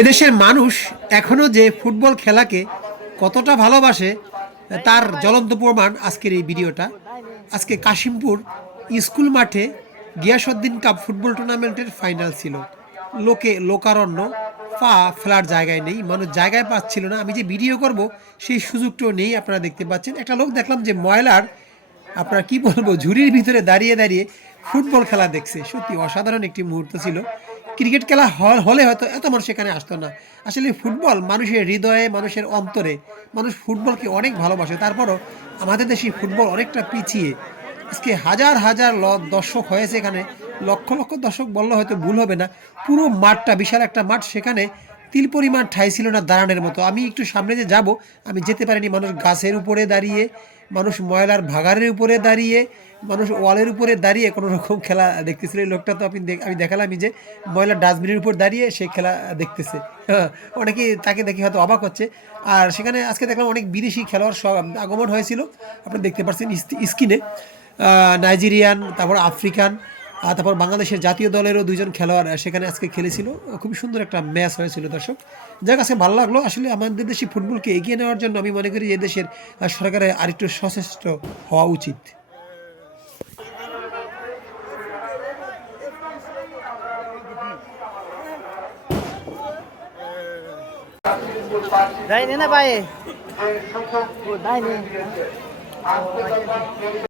এদেশের মানুষ এখনো যে ফুটবল খেলাকে কতটা ভালোবাসে তার জ্বলন্ত প্রমাণ আজকের এই ভিডিওটা। আজকে কাশিমপুর স্কুল মাঠে গিয়াসউদ্দিন কাপ ফুটবল টুর্নামেন্টের ফাইনাল ছিল। লোকারণ্য, পা ফেলার জায়গায় নেই, মানুষ জায়গায় পাচ্ছিল না। আমি যে ভিডিও করব সেই সুযোগটাও নেই। আপনারা দেখতে পাচ্ছেন একটা লোক দেখলাম যে ময়লার আপনার কি বলবো ঝুড়ির ভিতরে দাঁড়িয়ে দাঁড়িয়ে ফুটবল খেলা দেখছে। সত্যি অসাধারণ একটি মুহূর্ত ছিল। ক্রিকেট খেলা হলে হয়তো এত মানুষ এখানে আসতো না। আসলে ফুটবল মানুষের হৃদয়ে, মানুষের অন্তরে, মানুষ ফুটবলকে অনেক ভালোবাসে। তারপরও আমাদের দেশে ফুটবল অনেকটা পিছিয়ে। আজকে হাজার হাজার দর্শক হয়েছে এখানে, লক্ষ লক্ষ দর্শক বললে হয়তো ভুল হবে না। পুরো মাঠটা বিশাল একটা মাঠ, সেখানে তিল পরিমাণ ঠাঁই ছিল না দাঁড়ানোর মতো। আমি একটু সামনে যে যাব আমি যেতে পারিনি। মানুষ গাছের উপরে দাঁড়িয়ে, মানুষ ময়লার ভাগাড়ের উপরে দাঁড়িয়ে, মানুষ ওয়ালের উপরে দাঁড়িয়ে কোনো রকম খেলা দেখতেছিল। এই লোকটা তো আমি দেখালামই যে ময়লার ডাস্টবিনের উপর দাঁড়িয়ে সে খেলা দেখতেছে। হ্যাঁ, অনেকে তাকে দেখে হয়তো অবাক হচ্ছে। আর সেখানে আজকে দেখলাম অনেক বিদেশি খেলোয়াড় সব আগমন হয়েছিল। আপনি দেখতে পাচ্ছেন স্ক্রিনে নাইজেরিয়ান, তারপর আফ্রিকান, তারপর বাংলাদেশের জাতীয় দলেরও দুইজন খেলোয়াড় সেখানে আজকে খেলেছিল। খুবই সুন্দর একটা ম্যাচ হয়েছিল দর্শক। যাক, আজকে ভালো লাগলো। আসলে আমাদের দেশে ফুটবলকে এগিয়ে নেওয়ার জন্য আমি মনে করি যে দেশের সরকারের আরেকটু সচেষ্ট হওয়া উচিত। Đây nữa là bay. Đây nè.